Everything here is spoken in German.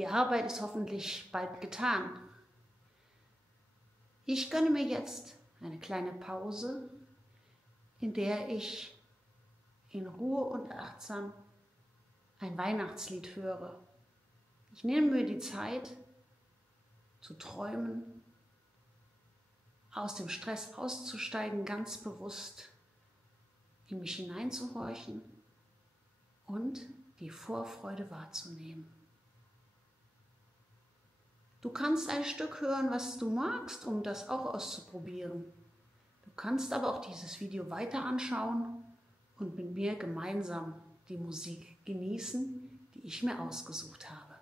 Die Arbeit ist hoffentlich bald getan. Ich gönne mir jetzt eine kleine Pause, in der ich in Ruhe und achtsam ein Weihnachtslied höre. Ich nehme mir die Zeit zu träumen, aus dem Stress auszusteigen, ganz bewusst in mich hineinzuhorchen und die Vorfreude wahrzunehmen. Du kannst ein Stück hören, was du magst, um das auch auszuprobieren. Du kannst aber auch dieses Video weiter anschauen und mit mir gemeinsam die Musik genießen, die ich mir ausgesucht habe.